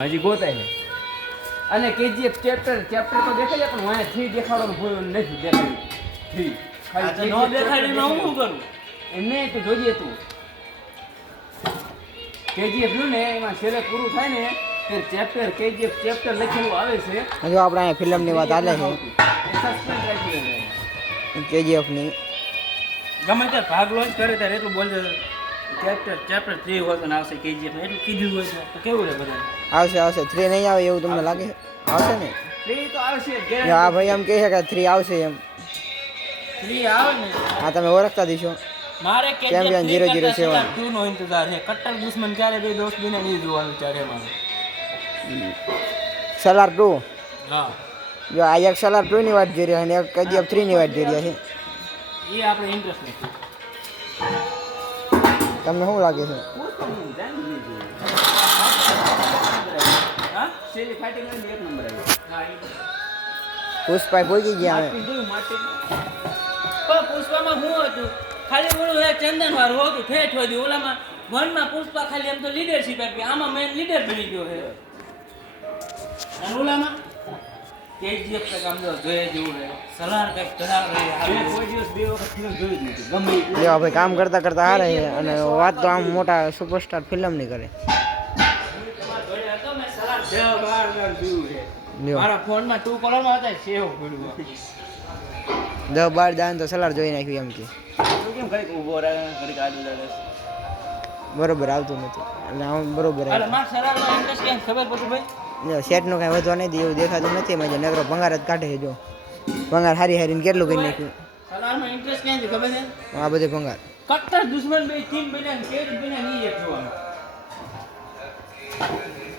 હજી ગોતાય છે અને કેજીએફ ચેપ્ટર તો દેખાય પણ હું 3 દેખાડવાનું ભૂલ નથી દેખાડી 3 ખાલી નો દેખાડીને હું શું કરું એમને તો જોઈએ તું કેજીએફ નું ને એમાં છેલ્લે પૂરું થાય ને તે ચેપ્ટર કેજીએફ ચેપ્ટર લખેલું આવે છે જો આપણે આ ફિલ્મ ની વાત આલે છે સસ્પેન્સ રાખી દે કેજીએફ ની ગમે તે ભાગ લોન્ચ કરે ત્યારે એટલું બોલજો ચેપ્ટર 3 વર્ઝન આવશે કેજીએફ ને એટલું કીધું હોય તો કેવું રહે બધાને આવશે 3 નહીં આવે એવું તમને લાગે આવશે ને 3 તો આવશે હા ભાઈ એમ કહે છે કે 3 આવશે એમ 3 આવે ને હા તમે ઓળખતા દીશો મારે ચેમ્પિયન 007 2 નો ઇંતજાર છે કટ્ટર દુશ્મન ક્યારે બે દોસ્ત બને નહીં જોવાનું ચારે મારે સલાર 2 હા જો આ એક સલાર 2 ની વાત જોઈ રહ્યા અને એક કેજીએફ 3 ની વાત જોઈ રહ્યા છે એ આપણે ઇન્ટરેસ્ટ નથી તમને શું લાગે છે હા સેલી ફાઇટિંગ માં એક નંબર આવ્યો હા પુષ્પા પહોંચી ગયા હવે પુષ્પામાં શું હતું ખાલી ઓલું એ ચંદન વાળું હતું ઠેઠ હતું ઓલામાં વનમાં પુષ્પા ખાલી એમ તો લીડરશીપ આપી આમાં મેન લીડર બની ગયો છે અને ઓલામાં કેજીએફ તક આમ તો જોઈએ જેવું રહે સલાર કંઈક કરાર રહે હવે કોઈ દિવસ 2 વખત ફિલ્મ જોઈ જ નથી ગમે લેવા ભાઈ કામ કરતા હારે છે અને વાત તો આમ મોટા સુપરસ્ટાર ફિલ્મ ની કરે મારા ફોનમાં 2 કલરમાં હતા સેવ પડ્યું 10-12 દાન તો સલાર જોઈ નાખ્યું એમ કે કેમ ઘડીક ઊભો રહે ઘડીક આડું રહે બરોબર આવતું નથી એટલે આમ બરોબર અરે માર સલારમાં ઇન્ટરેસ્ટ કેમ ખબર પડી ભાઈ સેટ નું કઈ વધવા નહીં એવું દેખાતું નથી મજે નગરો ભંગાર જ કાઢે છે જો ભંગાર હારી હારીને કેટલું કરી નાખ્યું સલારમાં ઇન્ટરેસ્ટ કેમ છે ખબર છે આ બધે ભંગાર કટ્ટર દુશ્મન બે ટીમ બન્યા કેજ બન્યા નહીં એક જોવાનું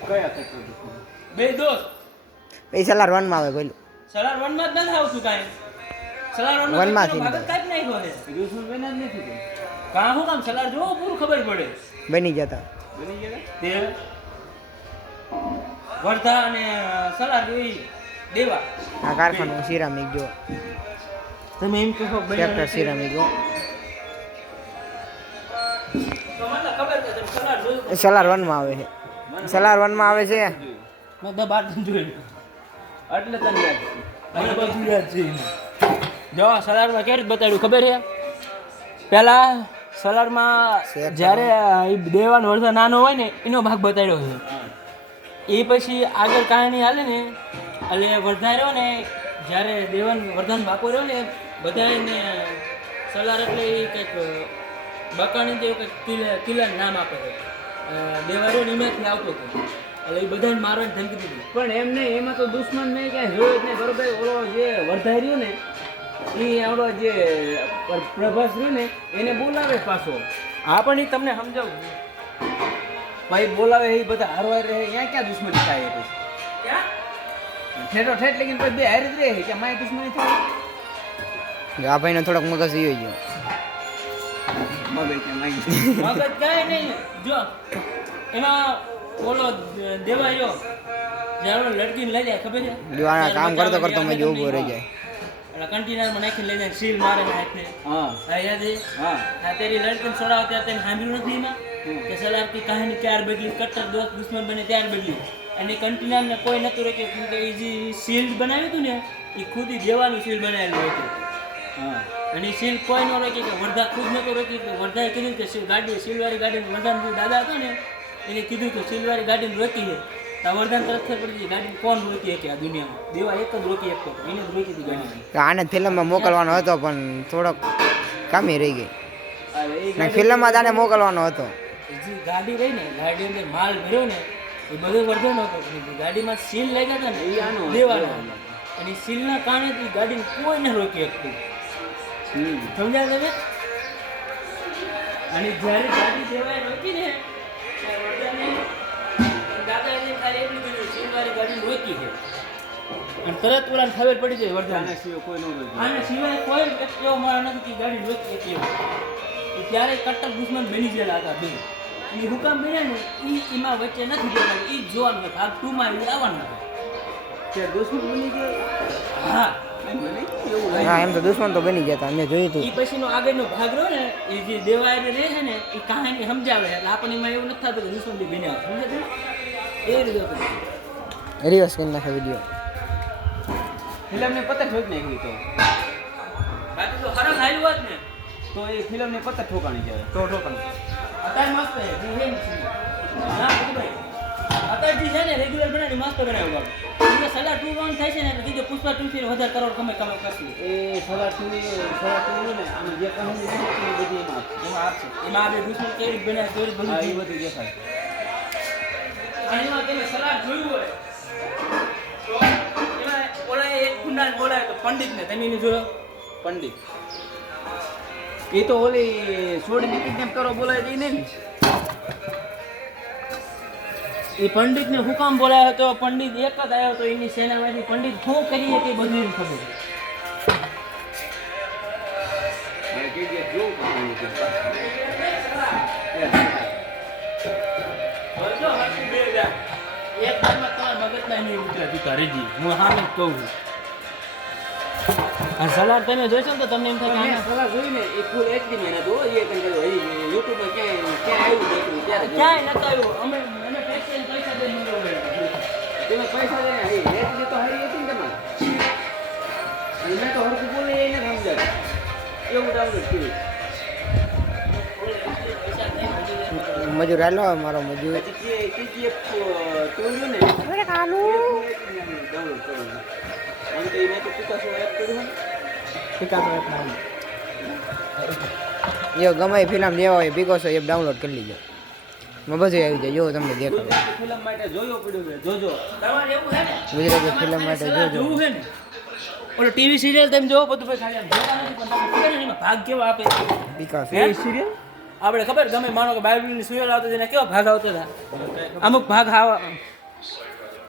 કયા કટ્ટર દુશ્મન બે દોસ્ત એ સલાર 1 માં આવે પેલું સલાર 1 માં જ નથી આવતું કાઈ સલાર 1 માં ભાગ કાઈ નહીં હોય દુશ્મન બન્યા જ નથી કા હું કામ સલાર જો પૂરું ખબર પડે બની જતા તે વર્ધા અને સલાર જોઈ દેવા આ કારખાનું સિરામિક જો તમે એમ કહો ટ્રેક્ટર સિરામિક જો તો મને ખબર છે તમે સલાર જોયું સલાર 1 માં આવે છે સલાર 1 માં આવે છે મેં 12 જોયું એટલે તને યાદ મને બધું યાદ છે જો સલારમાં કેવી રીતે બતાડ્યું ખબર છે પહેલા સલારમાં જ્યારે દેવાન વર્ધા નાનો હોય ને એનો ભાગ બતાડ્યો છે એ પછી આગળ કહાની હાલે ને એટલે વર્ધા રહ્યો ને જ્યારે દેવાન વર્ધાન બાપો રહ્યો ને બધા એને સલાર એટલે એ કંઈક બકાણી જેવું કંઈક કિલ્લાનું નામ આપે છે દેવા રહ્યો ને એમાંથી આવતો હતો એટલે એ બધાને મારવાની ધમકી દીધી પણ એમને એમાં તો દુશ્મન નહીં કાંઈ જોયું જ નહીં બરોબર ઓલો જે વર્ધા રહ્યો ને એ આવડો જે પ્રભાસ રહ્યો ને એને બોલાવે પાછો હા પણ એ તમને સમજાવું ભાઈ બોલાવે એ બધા હારવાર રહે ત્યાં ક્યાં દુશ્મની થાય એ પછી ઠેઠો ઠેઠ લેકિન પછી બે હારી જ રહે કે મારી દુશ્મની થાય આ ભાઈને થોડોક મગજ ઈયો ગયો મગજ કાંઈ નહીં જો એમાં બોલો દેવા રહ્યો જ્યારે લડકીને લઈ જાય ખબર છે જો આ કામ કરતો મજે ઊભો રહી જાય કન્ટેનરમાં નાખીને લઈ જાય સીલ મારે હાથને હા યાદ છે હા તેરી લડકીને છોડાવ ત્યાં તેને સાંભળ્યું નથી એમાં કે સલાર की कहानी क्यार बदली कट्टर दोस्त दुश्मन बने त्यार बदली અને કન્ટેનરને કોઈ નતું રે કે એ જે શિલ્ડ બનાવ્યું હતું ને એ ખુદ દેવાનું શિલ્ડ બનાવેલું હતું હા અને શિલ્ડ કોઈ ન રોકી કે વર્ધા ખુદ નતો રોકી કે વર્ધાએ કીધું કે ગાડી શિલ્ડવાળી ગાડી વર્ધાનો જે દાદા હતો ને એને કીધું કે શિલ્ડવાળી ગાડીને રોકી છે તો વર્ધાને તરત ખબર પડી ગાડી કોણ રોકી કે આ દુનિયામાં દેવા એક જ રોકી શકતો એને જ રોકી હતી ગાડી આને ફિલ્મમાં મોકલવાનો હતો પણ થોડોક કામી રહી ગઈ ફિલ્મમાં આને મોકલવાનો હતો જે ગાડી રહી ને ગાડી અંદર માલ ભર્યો ને એ બધું વર્ધનો હતો ગાડીમાં સીલ લઈ ગયા હતા ને એ આનો દેવાનો અને સીલના કારણે ગાડીને કોઈ ન રોકી શકતું સમજાય તમે અને જ્યારે ગાડી દેવાય રોકી ને દાદા એને ખાલી એટલું કીધું સીલવાળી ગાડી રોકી છે અને તરત ઓલાને ખબર પડી જાય વર્ધાને સિવાય કોઈ ન રોકી આના સિવાય કોઈ વ્યક્તિ એવો મારા નથી કે ગાડી રોકી હતી ત્યારે કટ્ટર દુશ્મન બની ગયેલા હતા બે એ હુકામ બન્યા ને એમાં વચ્ચે નથી જોવાનું એ જોવાનું ભાગ 2 માં આવવાનું કે દુશ્મન બની ગયો હા એમ તો દુશ્મન તો બની ગયા હતા મેં જોયું હતું એ પછીનો આગળનો ભાગ રહ્યો ને એ જે દેવાય રહે છે ને એ કહાની સમજાવે એટલે આપણને એમાં એવું નથી થતું કે દુશ્મન બી બન્યા સમજે એ રીતે હતું. રિવર્સ કરી નાખે વિડીયો. ફિલ્મને પત્તર ઠોકી નાખી તો બાકી તો હરખ હાલ્યું હોત ને તો એ ફિલ્મને પત્તર ઠોકાણી કહેવાય તો ઠોકાણું. અત્યારે મસ્ત છે જે હે ને ના ભાઈ અત્યારે જે છે ને રેગ્યુલર બનાવી મસ્ત બનાવ્યું બાબુ. એટલે સલાહ 2 રોund થાય છે ને એટલે કીધું પુષ્પા 2 થી વધારે કરોડ કમે કરશું. એ સવા ટુ ને આમાં જે કહાની છે એ બધી એમાં આપશે. એમાં આપણે દુશ્મન કેવી રીતે બનાવે કેવી રીતે હા, એ બધું બધું દેખાય. અને એમાં તમે સલાહ જોયું હોય તો એમાં ઓલા એક ગુંડા બોલાય તો પંડિતને તમે એને જોયો પંડિત એ તો ઓલી છોડીને કિડનેપ કરો બોલાય દઈ ને એ પંડિતને હું કામ બોલાયો હતો પંડિત એક જ આવ્યો તો એની સેનામાંથી પંડિત શું કરીએ તે બધું એને ખબર. હવે કે જોવું કહાની છે. બોલજો હાથી બે જા એક બારમાં તમારા મગજમાં નહીં ઉતરે તું તારેજી હું સામે જ કહું છું. આ સલાડ તમે જોઈશો ને તો તમને એમ થાય કે મેં આના સલાહ જોઈ ને એ ફૂલ HD માં નતું હો. એ કંઈ યુટ્યુબમાં ક્યાંય આવ્યું નતું ત્યારે જોયું. ક્યાંય નતા આવ્યું અમે મને ટેક્સી પૈસા દઈને મંગાવ્યું. તમે પૈસા દે ને HD તો હારી હતી ને તમારે અને મેં તો હરખું બોલે એને સમજાય એવું ડાઉનલોડ કર્યું. મજૂર હાલો મારો મજૂર. પછી KGF ટોળ્યું ને ડાઉનલોડ કરવાનું. આમ તો એ મેં તો પિકાસો એપ કર્યું જો ગમે એ ફિલ્મ લેવા હોય પીકોસો એપ ડાઉનલોડ કરી લીધો. માં બધું આવી જાય જો તમને દેખાડે. ગુજરાતી ફિલ્મ માટે જોયો પડ્યું છે જોજો. તમારે એવું છે ને ગુજરાતી ફિલ્મ માટે સલાહ જોજો. જોવું છે ને ઓલો ટીવી સિરિયલ તમે જોવો બધું ભાઈ ખાલી આમ જોતા નથી પણ તમને ખબર ને એમાં ભાગ કેવો આપે છે. પીકાસો હે? આપણે ખબર ગમે માનો કે બાઇબલની સિરિયલ આવતી હતી ને કેવો ભાગ આવતો હતા અમુક ભાગ